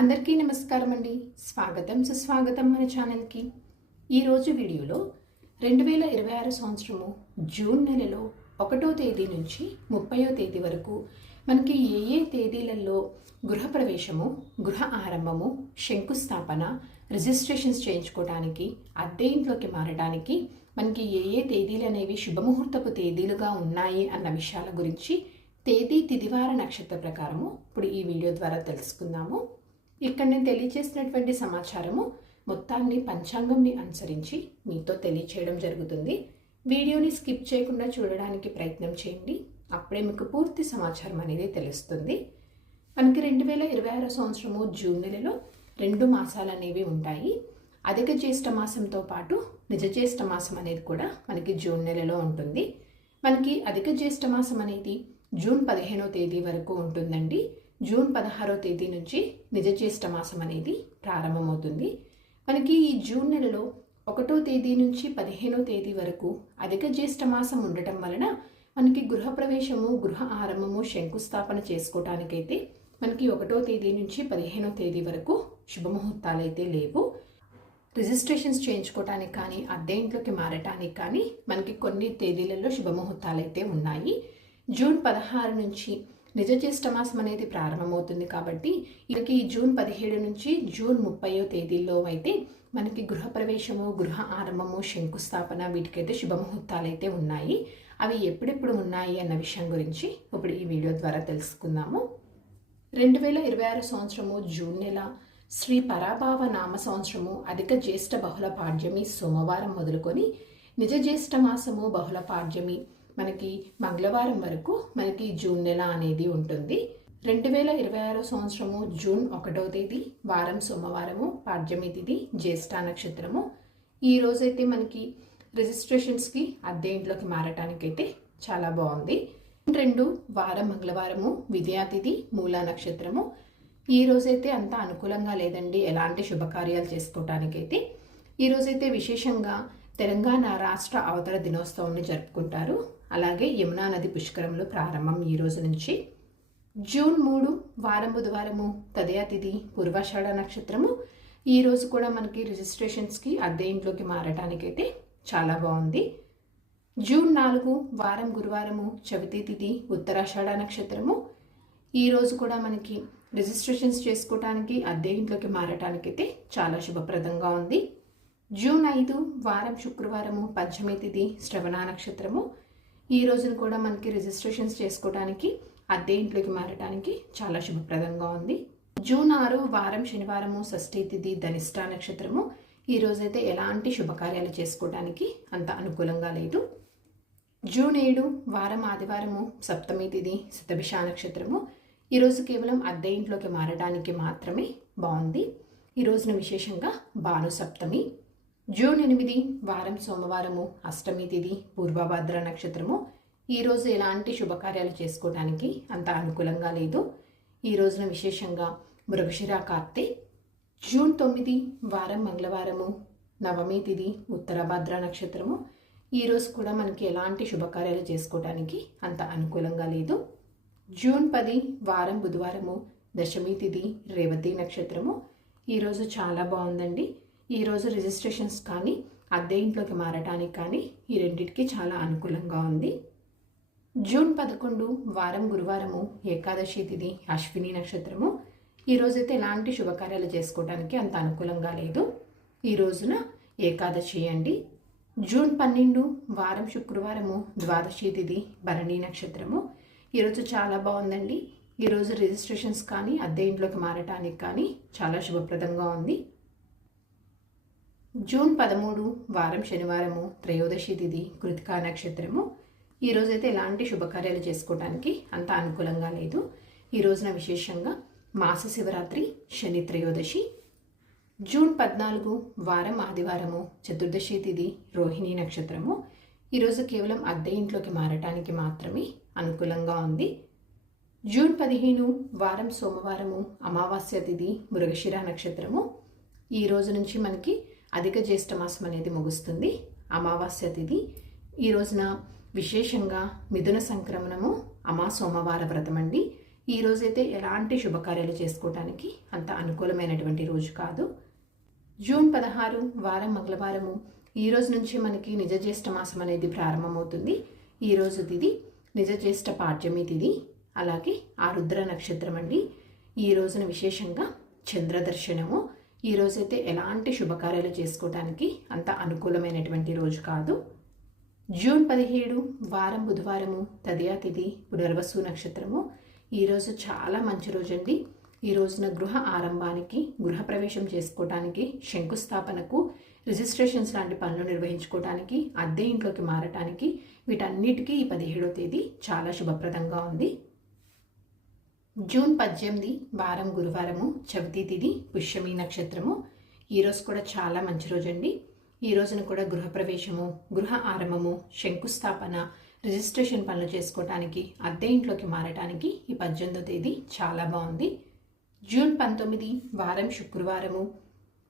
అందరికీ నమస్కారం అండి. స్వాగతం సుస్వాగతం మన ఛానల్కి. ఈరోజు వీడియోలో 2026 సంవత్సరము జూన్ నెలలో 1వ తేదీ నుంచి 30వ తేదీ వరకు మనకి ఏ తేదీలలో గృహప్రవేశము, గృహ ఆరంభము, శంకుస్థాపన, రిజిస్ట్రేషన్స్ చేయించుకోవడానికి, అద్దె ఇంట్లోకి మారడానికి మనకి ఏ తేదీలు అనేవి శుభముహూర్తపు తేదీలుగా ఉన్నాయి అన్న విషయాల గురించి తేదీ తిదివార నక్షత్ర ప్రకారము ఇప్పుడు ఈ వీడియో ద్వారా తెలుసుకుందాము. ఇక్కడ నేను తెలియచేసినటువంటి సమాచారము మొత్తాన్ని పంచాంగంని అనుసరించి మీతో తెలియచేయడం జరుగుతుంది. వీడియోని స్కిప్ చేయకుండా చూడడానికి ప్రయత్నం చేయండి. అప్పుడే మీకు పూర్తి సమాచారం అనేది తెలుస్తుంది. మనకి 2026 సంవత్సరము జూన్ నెలలో 2 మాసాలు అనేవి ఉంటాయి. అధిక జ్యేష్ఠ మాసంతో పాటు నిజ జ్యేష్ఠ మాసం అనేది కూడా మనకి జూన్ నెలలో ఉంటుంది. మనకి అధిక జ్యేష్ఠ మాసం అనేది జూన్ 15వ తేదీ వరకు ఉంటుందండి. జూన్ 16వ తేదీ నుంచి నిజ జ్యేష్ఠ మాసం అనేది ప్రారంభమవుతుంది. మనకి ఈ జూన్ నెలలో 1వ తేదీ నుంచి 15వ తేదీ వరకు అధిక జ్యేష్ఠ మాసం ఉండటం వలన మనకి గృహప్రవేశము, గృహ ఆరంభము, శంకుస్థాపన చేసుకోవటానికైతే మనకి 1వ తేదీ నుంచి 15వ తేదీ వరకు శుభముహూర్తాలు అయితే లేవు. రిజిస్ట్రేషన్స్ చేయించుకోవటానికి కానీ, అద్దె ఇంట్లోకి మారటానికి కానీ మనకి కొన్ని తేదీలలో శుభముహూర్తాలు అయితే ఉన్నాయి. జూన్ 16 నుంచి నిజ జ్యేష్ఠ మాసం అనేది ప్రారంభమవుతుంది కాబట్టి ఇది జూన్ 17 నుంచి జూన్ 30వ తేదీల్లో అయితే మనకి గృహప్రవేశము, గృహ ఆరంభము, శంకుస్థాపన వీటికైతే శుభముహూర్తాలు అయితే ఉన్నాయి. అవి ఎప్పుడెప్పుడు ఉన్నాయి అన్న విషయం గురించి ఇప్పుడు ఈ వీడియో ద్వారా తెలుసుకుందాము. 2026 సంవత్సరము జూన్ నెల శ్రీ పరాభావ నామ సంవత్సరము అధిక జ్యేష్ఠ బహుళ పాడ్యమి సోమవారం మొదలుకొని నిజ జ్యేష్ఠ మాసము బహుళ పాడ్యమి మనకి మంగళవారం వరకు మనకి జూన్ నెల అనేది ఉంటుంది. 2026 సంవత్సరము జూన్ 1వ తేదీ వారం సోమవారము, పాడ్యమి తిథి, జ్యేష్ఠ నక్షత్రము. ఈ రోజైతే మనకి రిజిస్ట్రేషన్స్కి, అద్దె ఇంట్లోకి మారటానికైతే చాలా బాగుంది. 2 వారం మంగళవారము, విద్యా తిథి, మూలా నక్షత్రము. ఈ రోజైతే అంత అనుకూలంగా లేదండి ఎలాంటి శుభకార్యాలు చేసుకోవటానికైతే. ఈ రోజైతే విశేషంగా తెలంగాణ రాష్ట్ర అవతరణ దినోత్సవాన్ని జరుపుకుంటారు. అలాగే యమునా నది పుష్కరంలో ప్రారంభం ఈ రోజు నుంచి. జూన్ 3 వారం బుధవారము, తదయ తిథి, పూర్వాషాఢ నక్షత్రము. ఈ రోజు కూడా మనకి రిజిస్ట్రేషన్స్కి, అద్దె ఇంట్లోకి మారటానికైతే చాలా బాగుంది. జూన్ 4 వారం గురువారము, చవితి తిథి, ఉత్తరాషాఢ నక్షత్రము. ఈ రోజు కూడా మనకి రిజిస్ట్రేషన్స్ చేసుకోవటానికి, అద్దె ఇంట్లోకి మారటానికైతే చాలా శుభప్రదంగా ఉంది. జూన్ 5 వారం శుక్రవారము, పంచమి తిథి, శ్రవణ నక్షత్రము. ఈ రోజున కూడా మనకి రిజిస్ట్రేషన్స్ చేసుకోవడానికి, అద్దె ఇంట్లోకి మారటానికి చాలా శుభప్రదంగా ఉంది. జూన్ 6 వారం శనివారము, షష్ఠి తిథి, ధనిష్ట నక్షత్రము. ఈ రోజైతే ఎలాంటి శుభకార్యాలు చేసుకోవడానికి అంత అనుకూలంగా లేదు. జూన్ 7 వారం ఆదివారము, సప్తమి తిథి, శతభిష నక్షత్రము. ఈరోజు కేవలం అద్దె ఇంట్లోకి మారడానికి మాత్రమే బాగుంది. ఈ రోజున విశేషంగా భాను సప్తమి. జూన్ 8 వారం సోమవారము, అష్టమి తిథి, పూర్వభద్ర నక్షత్రము. ఈ రోజు ఎలాంటి శుభకార్యాలు చేసుకోవడానికి అంత అనుకూలంగా లేదు. ఈ రోజున విశేషంగా మృగశిర కార్తె. జూన్ 9 వారం మంగళవారము, నవమి తిథి, ఉత్తరభద్ర నక్షత్రము. ఈ రోజు కూడా మనకి ఎలాంటి శుభకార్యాలు చేసుకోవడానికి అంత అనుకూలంగా లేదు. జూన్ 10 వారం బుధవారము, దశమి తిథి, రేవతి నక్షత్రము. ఈరోజు చాలా బాగుందండి. ఈరోజు రిజిస్ట్రేషన్స్ కానీ, అద్దె ఇంట్లోకి మారటానికి కానీ ఈ రెండింటికి చాలా అనుకూలంగా ఉంది. జూన్ 11 వారం గురువారము, ఏకాదశి తిథి, అశ్విని నక్షత్రము. ఈ రోజైతే ఎలాంటి శుభకార్యాలు చేసుకోవడానికి అంత అనుకూలంగా లేదు. ఈ రోజున ఏకాదశి అండి. జూన్ 12 వారం శుక్రవారము, ద్వాదశి తిథి, భరణి నక్షత్రము. ఈరోజు చాలా బాగుందండి. ఈరోజు రిజిస్ట్రేషన్స్ కానీ, అద్దె ఇంట్లోకి మారటానికి కానీ చాలా శుభప్రదంగా ఉంది. జూన్ 13 వారం శనివారము, త్రయోదశి తిథి, కృతికా నక్షత్రము. ఈ రోజైతే ఎలాంటి శుభకార్యాలు చేసుకోవడానికి అంత అనుకూలంగా లేదు. ఈ రోజున విశేషంగా మాస శివరాత్రి, శని త్రయోదశి. జూన్ 14 వారం ఆదివారము, చతుర్దశి తిథి, రోహిణి నక్షత్రము. ఈరోజు కేవలం అద్దె ఇంట్లోకి మారటానికి మాత్రమే అనుకూలంగా ఉంది. జూన్ 15 వారం సోమవారము, అమావాస్య తిథి, మృగశిర నక్షత్రము. ఈ రోజు నుంచి మనకి అధిక జ్యేష్ఠ మాసం అనేది ముగుస్తుంది. అమావాస్య తిథి. ఈ రోజున విశేషంగా మిథున సంక్రమణము, అమా సోమవార వ్రతం అండి. ఈ రోజైతే ఎలాంటి శుభకార్యాలు చేసుకోవటానికి అంత అనుకూలమైనటువంటి రోజు కాదు. జూన్ 16 వారం మంగళవారము. ఈ రోజు నుంచి మనకి నిజ జ్యేష్ఠ మాసం అనేది ప్రారంభమవుతుంది. ఈ రోజు తిథి నిజ జ్యేష్ఠ పాడ్యమి తిథి, అలాగే ఆరుద్ర నక్షత్రం అండి. ఈ రోజున విశేషంగా చంద్రదర్శనము. ఈ రోజైతే ఎలాంటి శుభకార్యాలు చేసుకోవటానికి అంత అనుకూలమైనటువంటి రోజు కాదు. జూన్ 17 వారం బుధవారము, తదియా తిథి, పునర్వసు నక్షత్రము. ఈరోజు చాలా మంచి రోజు అండి. ఈ రోజున గృహ ఆరంభానికి, గృహప్రవేశం చేసుకోవటానికి, శంకుస్థాపనకు, రిజిస్ట్రేషన్స్ లాంటి పనులు నిర్వహించుకోవటానికి, అద్దె ఇంట్లోకి మారటానికి, వీటన్నిటికీ ఈ 17వ తేదీ చాలా శుభప్రదంగా ఉంది. జూన్ 18 వారం గురువారము, చవితి తిథి, పుష్యమి నక్షత్రము. ఈరోజు కూడా చాలా మంచి రోజు అండి. ఈ రోజున కూడా గృహప్రవేశము, గృహ ఆరంభము, శంకుస్థాపన, రిజిస్ట్రేషన్ పనులు చేసుకోవటానికి, అద్దె ఇంట్లోకి మారటానికి ఈ 18వ తేదీ చాలా బాగుంది. జూన్ 19 వారం శుక్రవారము,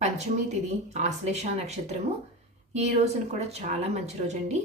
పంచమి తిథి, ఆశ్లేష నక్షత్రము. ఈ రోజున కూడా చాలా మంచి రోజు అండి.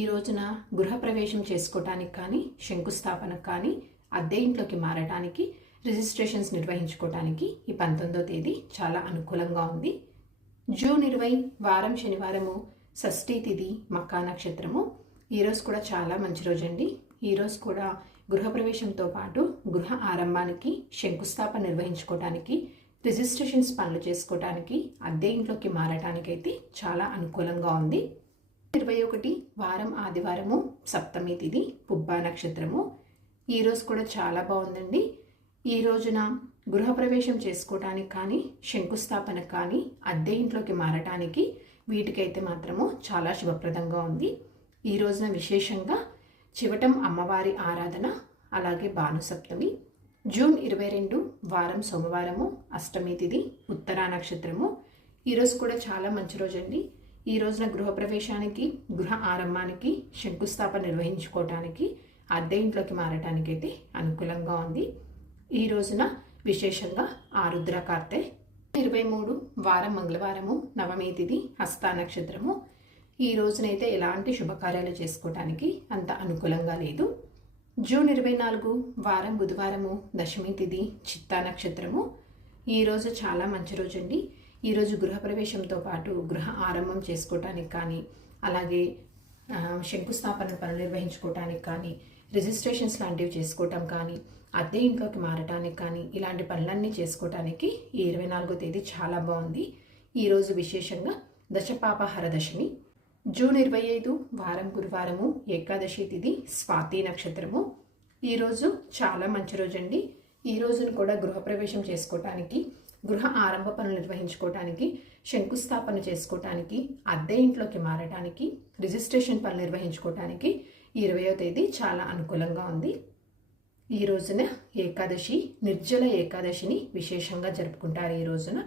ఈ రోజున గృహప్రవేశం చేసుకోవటానికి కానీ, శంకుస్థాపనకు కానీ, అద్దె ఇంట్లోకి మారటానికి, రిజిస్ట్రేషన్స్ నిర్వహించుకోవటానికి ఈ 19వ తేదీ చాలా అనుకూలంగా ఉంది. జూన్ 20 వారం శనివారము, షష్ఠి తిథి, మకా నక్షత్రము. ఈరోజు కూడా చాలా మంచి రోజు అండి. ఈరోజు కూడా గృహప్రవేశంతో పాటు గృహ ఆరంభానికి, శంకుస్థాపన నిర్వహించుకోవటానికి, రిజిస్ట్రేషన్స్ పనులు చేసుకోవటానికి, అద్దె ఇంట్లోకి మారటానికి అయితే చాలా అనుకూలంగా ఉంది. 21 వారం ఆదివారము, సప్తమి తిథి, పుబ్బా నక్షత్రము. ఈరోజు కూడా చాలా బాగుందండి. ఈ రోజున గృహప్రవేశం చేసుకోవటానికి కానీ, శంకుస్థాపనకు కానీ, అద్దె ఇంట్లోకి మారటానికి వీటికైతే మాత్రము చాలా శుభప్రదంగా ఉంది. ఈ రోజున విశేషంగా చివటం అమ్మవారి ఆరాధన, అలాగే భానుసప్తమి. జూన్ 22 వారం సోమవారము, అష్టమి తిథి, ఉత్తరా నక్షత్రము. ఈరోజు కూడా చాలా మంచి రోజు అండి. ఈ రోజున గృహప్రవేశానికి, గృహ ఆరంభానికి, శంకుస్థాపన నిర్వహించుకోవటానికి, అద్దె ఇంట్లోకి మారటానికి అయితే అనుకూలంగా ఉంది. ఈ రోజున విశేషంగా ఆరుద్ర కార్తె. 23 వారం మంగళవారము, నవమి తిథి, హస్త నక్షత్రము. ఈ రోజునైతే ఎలాంటి శుభకార్యాలు చేసుకోవటానికి అంత అనుకూలంగా లేదు. జూన్ 24 వారం బుధవారము, దశమి తిథి, చిత్తా నక్షత్రము. ఈరోజు చాలా మంచి రోజు అండి. ఈరోజు గృహప్రవేశంతో పాటు గృహ ఆరంభం చేసుకోవటానికి కానీ, అలాగే శంకుస్థాపన పనులు నిర్వహించుకోవటానికి కానీ, రిజిస్ట్రేషన్స్ లాంటివి చేసుకోవటం కానీ, అద్దె ఇంట్లోకి మారటానికి కానీ, ఇలాంటి పనులన్నీ చేసుకోవటానికి ఈ 24వ తేదీ చాలా బాగుంది. ఈరోజు విశేషంగా దశపాపహర దశమి. జూన్ 25 వారం గురువారము, ఏకాదశి తిథి, స్వాతి నక్షత్రము. ఈరోజు చాలా మంచి రోజు అండి. ఈ రోజును కూడా గృహప్రవేశం చేసుకోవటానికి, గృహ ఆరంభ పనులు నిర్వహించుకోవటానికి, శంకుస్థాపన చేసుకోవటానికి, అద్దె ఇంట్లోకి మారటానికి, రిజిస్ట్రేషన్ పనులు నిర్వహించుకోవటానికి 20వ తేదీ చాలా అనుకూలంగా ఉంది. ఈ రోజున ఏకాదశి, నిర్జల ఏకాదశిని విశేషంగా జరుపుకుంటారు. ఈ రోజున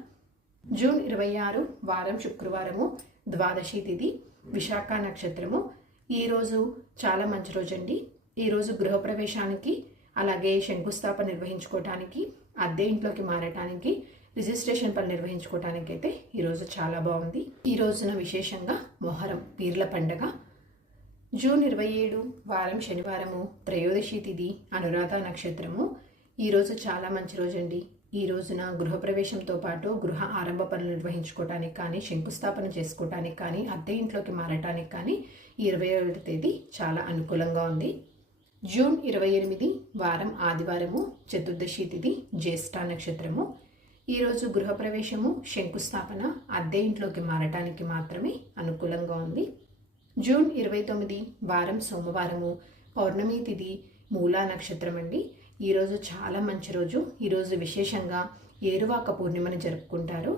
జూన్ 26 వారం శుక్రవారము, ద్వాదశి తిథి, విశాఖ నక్షత్రము. ఈరోజు చాలా మంచి రోజు అండి. ఈరోజు గృహప్రవేశానికి, అలాగే శంకుస్థాపన నిర్వహించుకోవటానికి, అద్దె ఇంట్లోకి మారటానికి, రిజిస్ట్రేషన్ పనులు నిర్వహించుకోవటానికి అయితే ఈరోజు చాలా బాగుంది. ఈ రోజున విశేషంగా మొహరం, పీర్ల పండగ. జూన్ 27 వారం శనివారము, త్రయోదశి తిథి, అనురాధ నక్షత్రము. ఈరోజు చాలా మంచి రోజు అండి. ఈ రోజున గృహప్రవేశంతో పాటు గృహ ఆరంభ పనులు నిర్వహించుకోవటానికి కానీ, శంకుస్థాపన చేసుకోవటానికి కానీ, అద్దె ఇంట్లోకి మారటానికి కానీ 27వ తేదీ చాలా అనుకూలంగా ఉంది. జూన్ 28 వారం ఆదివారము, చతుర్దశి తిథి, జ్యేష్ఠ నక్షత్రము. ఈరోజు గృహప్రవేశము, శంకుస్థాపన, అద్దె ఇంట్లోకి మారటానికి మాత్రమే అనుకూలంగా ఉంది. జూన్ 29 వారం సోమవారము, పౌర్ణమి తిథి, మూలా నక్షత్రం అండి. ఈరోజు చాలా మంచి రోజు. ఈరోజు విశేషంగా ఏరువాక పూర్ణిమని జరుపుకుంటారు.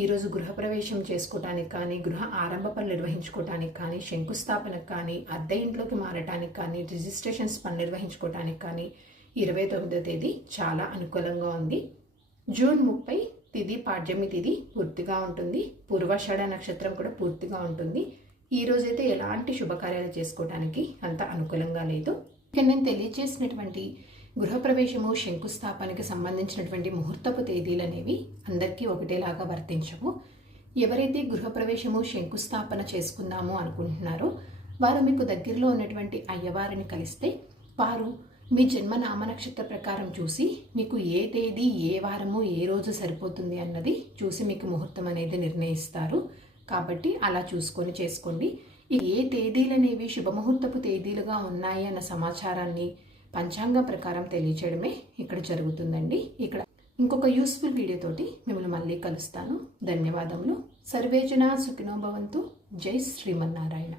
ఈరోజు గృహప్రవేశం చేసుకోవటానికి కానీ, గృహ ఆరంభ పనులు నిర్వహించుకోవటానికి కానీ, శంకుస్థాపనకు కానీ, అద్దె ఇంట్లోకి మారటానికి కానీ, రిజిస్ట్రేషన్స్ పనులు నిర్వహించుకోవటానికి కానీ 29వ తేదీ చాలా అనుకూలంగా ఉంది. జూన్ 30 తిథి, పాడ్యమి తిథి పూర్తిగా ఉంటుంది. పూర్వాషాఢ నక్షత్రం కూడా పూర్తిగా ఉంటుంది. ఈ రోజైతే ఎలాంటి శుభకార్యాలు చేసుకోవడానికి అంత అనుకూలంగా లేదు. ఇక్కడ నేను తెలియజేసినటువంటి గృహప్రవేశము, శంకుస్థాపనకి సంబంధించినటువంటి ముహూర్తపు తేదీలు అనేవి అందరికీ ఒకటేలాగా వర్తించవు. ఎవరైతే గృహప్రవేశము, శంకుస్థాపన చేసుకుందాము అనుకుంటున్నారో వారు మీకు దగ్గరలో ఉన్నటువంటి అయ్యవారిని కలిస్తే వారు మీ జన్మ నామ నక్షత్ర ప్రకారం చూసి మీకు ఏ తేదీ ఏ వారము ఏ రోజు సరిపోతుంది అన్నది చూసి మీకు ముహూర్తం అనేది నిర్ణయిస్తారు. కాబట్టి అలా చూసుకొని చేసుకోండి. ఏ తేదీలు అనేవి శుభముహూర్తపు తేదీలుగా ఉన్నాయి అన్న సమాచారాన్ని పంచాంగ ప్రకారం తెలియచేయడమే ఇక్కడ జరుగుతుందండి. ఇక్కడ ఇంకొక యూస్ఫుల్ వీడియోతోటి మిమ్మల్ని మళ్ళీ కలుస్తాను. ధన్యవాదములు. సర్వేజన సుఖినో భవంతు. జై శ్రీమన్నారాయణ.